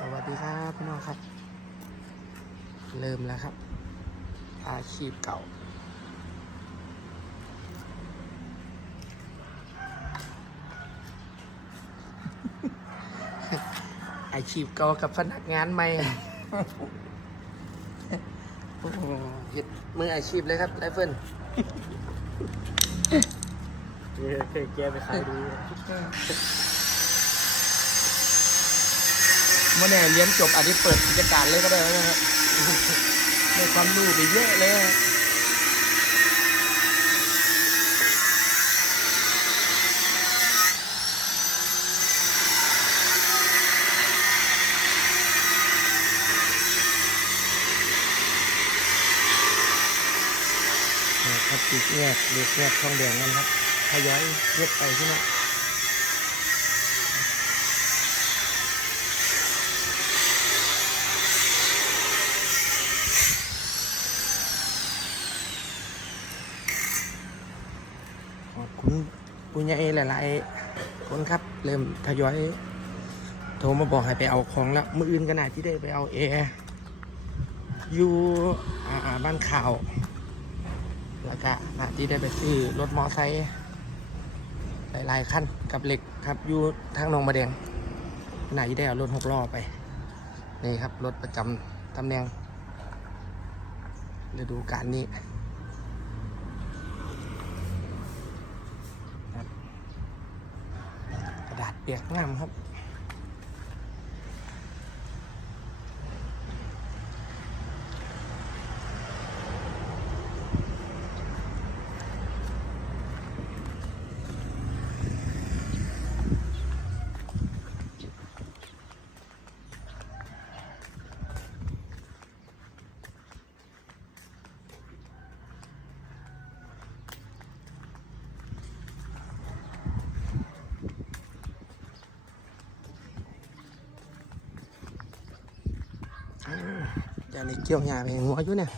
สวัสดีครับพี่น้องครับ เริ่มแล้วครับ อาชีพเก่า อาชีพเก่ากับพนักงานใหม่โอ้โหเฮ็ดมืออาชีพเลยครับไรเฟิลเคยแก้ไปขายดู เมื่อเนี่ยเรียนจบอาจจะเปิดกิจการเลยก็ได้นะครับได้ความรู้ไปเยอะเลยครับปีกแยกเล็กแยกช่องแดงนั่นครับทยอยเย็บไปที่นั่น ขอบคุณปุญญาเอหลายๆคนครับ เริ่มทยอยโทรมาบอกให้ไปเอาของแล้วมืออื่นขนาที่ได้ไปเอาแอร์อยู่บ้านข่าว แล้วก็นาที่ได้ไปซื้อรถมอไซค์หลายๆคันกับเหล็กครับอยู่ทางหนองมาแดงไหนได้เอารถหกล้อไป นี่ครับรถประจำตำแหน่งฤดูกาลนี้ครับกระดาษ เปียกน้ำครับ จานนี้เกี่ยวหญ้าไปหัวอยู่เนี่ย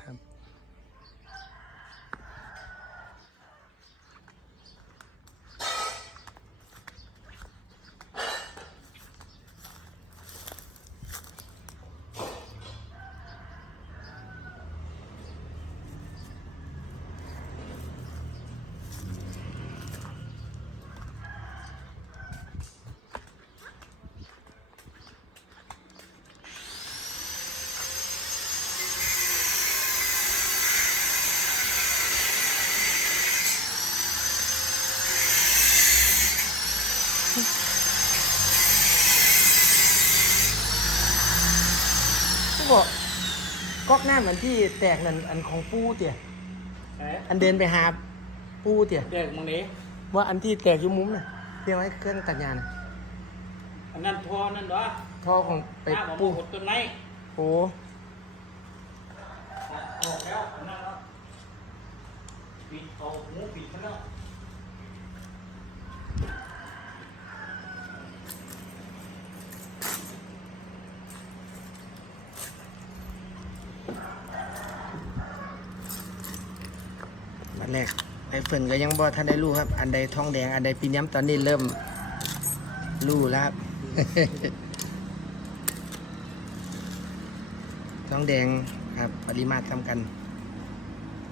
ครับผู้บอก ก๊อกหน้าเหมือนที่แตกนั่นอันของปูเตี่ยเอ๊ะอันเดินไปหาปูเตี่ยเด็กมึงนี้ว่าอันที่แตกอยู่มุมน่ะเรียกไว้เครื่องตัดหญ้าน่ะอันนั้นทอนั่นเหรอท่อของไปหน้าผมปูหดต้นไม้โอ้ออกแล้วอันนั้นแล้วปิดเอาหมูปิดมันแล้ว รกไอ้เฟิร์นก็ยังบ่ทันได้รู้ครับ อันใดทองแดง อันใดปีน้ำตอนนี้เริ่มรู้แล้วครับทองแดงครับ ปริมาตรทำกัน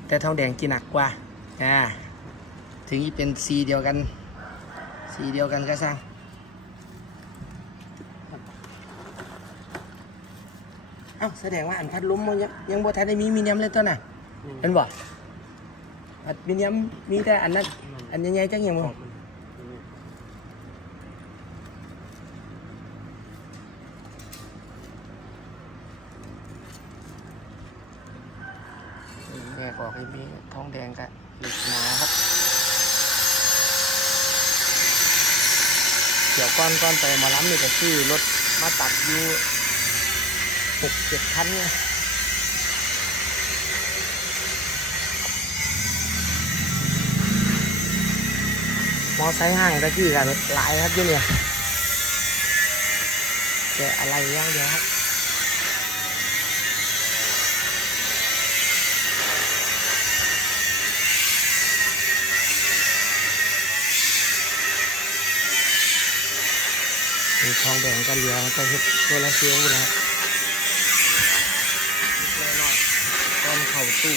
แต่ทองแดงกินหนักกว่าอ่าถึงจะเป็นสีเดียวกัน สีเดียวกันก็สร้างเอ้าแสดงว่าอันพัดลมมันยังยังบ่ทันได้มีมีเนียมเลยตัวน่ะเป็นบ่ อันมีเนียมมีแต่อันนั้นอันใหญ่ๆจังยังบ่แยกออกให้มีทองแดงกับเหล็กหนาครับเดี๋ยวก้อนก้อนไปมาล้ำนี่ก็ซื้อรถมาตัดอยู่หกเจ็ดคันเนี่ย มอไซค์ห้างตะกี้กันหลายครับที่เนี่ยแต่อะไรย่างเดียวครับมีทองแดงก็เหลือก็เฮ็ดตัวละเซียวนะครับแน่นอนตอนเข่าตู้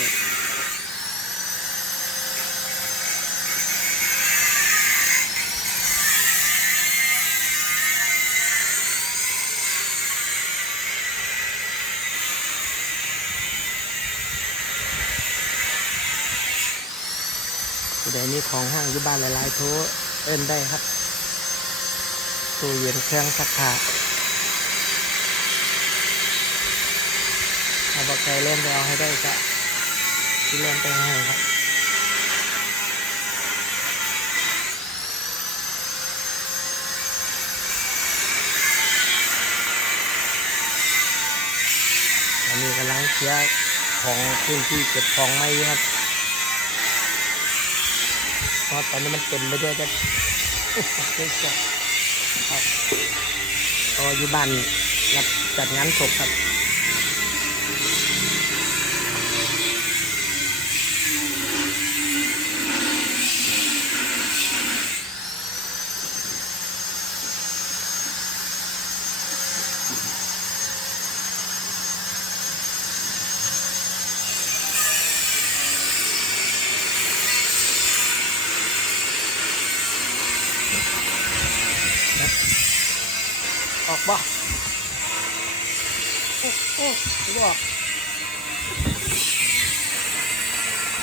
ผู้ใดมีของห้างอยู่บ้านหลายๆทรเอิ้นได้ครับตู้เย็นเครื่องซักผ้าถ้าบอกใครเล่นไปเอาให้ได้ก็ที่เล่นไปให้ครับอันนี้กำลังเคลียร์ของพื้นที่เก็บของไม่อยู่ครับ เพราะตอนนี้มันเต็มไปด้วยก็เจ๊กครับก็อยู่บ้านรับจัดงานศพครับ อกบ่โอ้โอ้ไม่ออก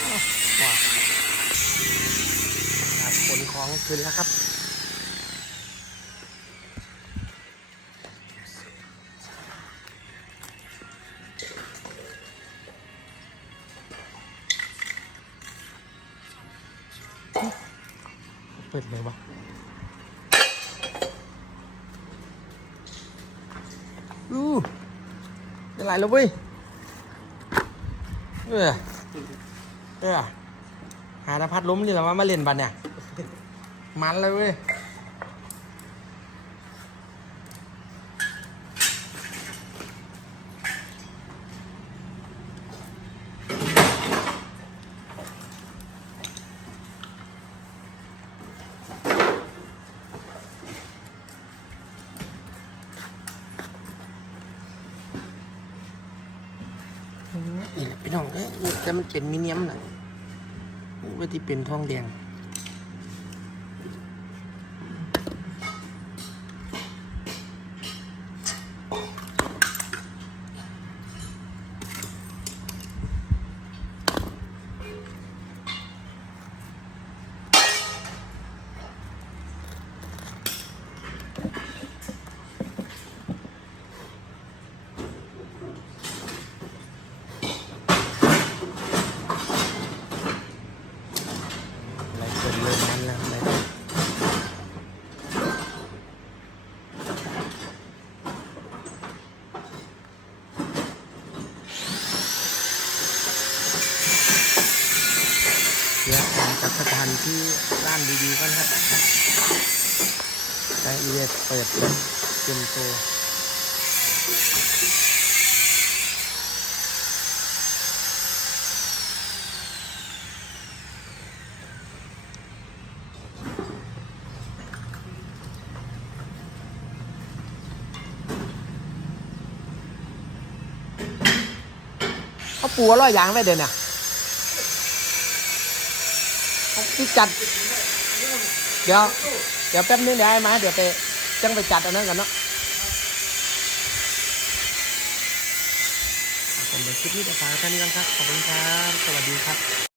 อ้าวว้าครับขนของขึ้นแล้วครับเปิดเลยบ่ อู้เป็นไรแล้วเว้ยเออเออหาตาพัดล้มนี่แหละว่ามาเล่นบันเนี่ย มันเลยเว้ย น้องเอ้ยแต่มันเป็นมิเนียมนะว่าที่เป็นทองแดงอะไรเกิดเริ่มมันแล้วอะไรเดี๋ยวอ่าน กับสถานที่ร้านดีๆกันครับได้อีเวทเปิดเต็มตัวเขาปูอร่อยยางไปเดินเนี่ยเขา ที่จัด เดี๋ยว เดี๋ยวแป๊บนึงเดี๋ยวไอ้มา เดี๋ยวไปจังไปจัดอันนั้นกันเนาะผมเป็นคลิปนี้จะฝากไว้แค่นี้กันครับ ขอบคุณครับ สวัสดีครับ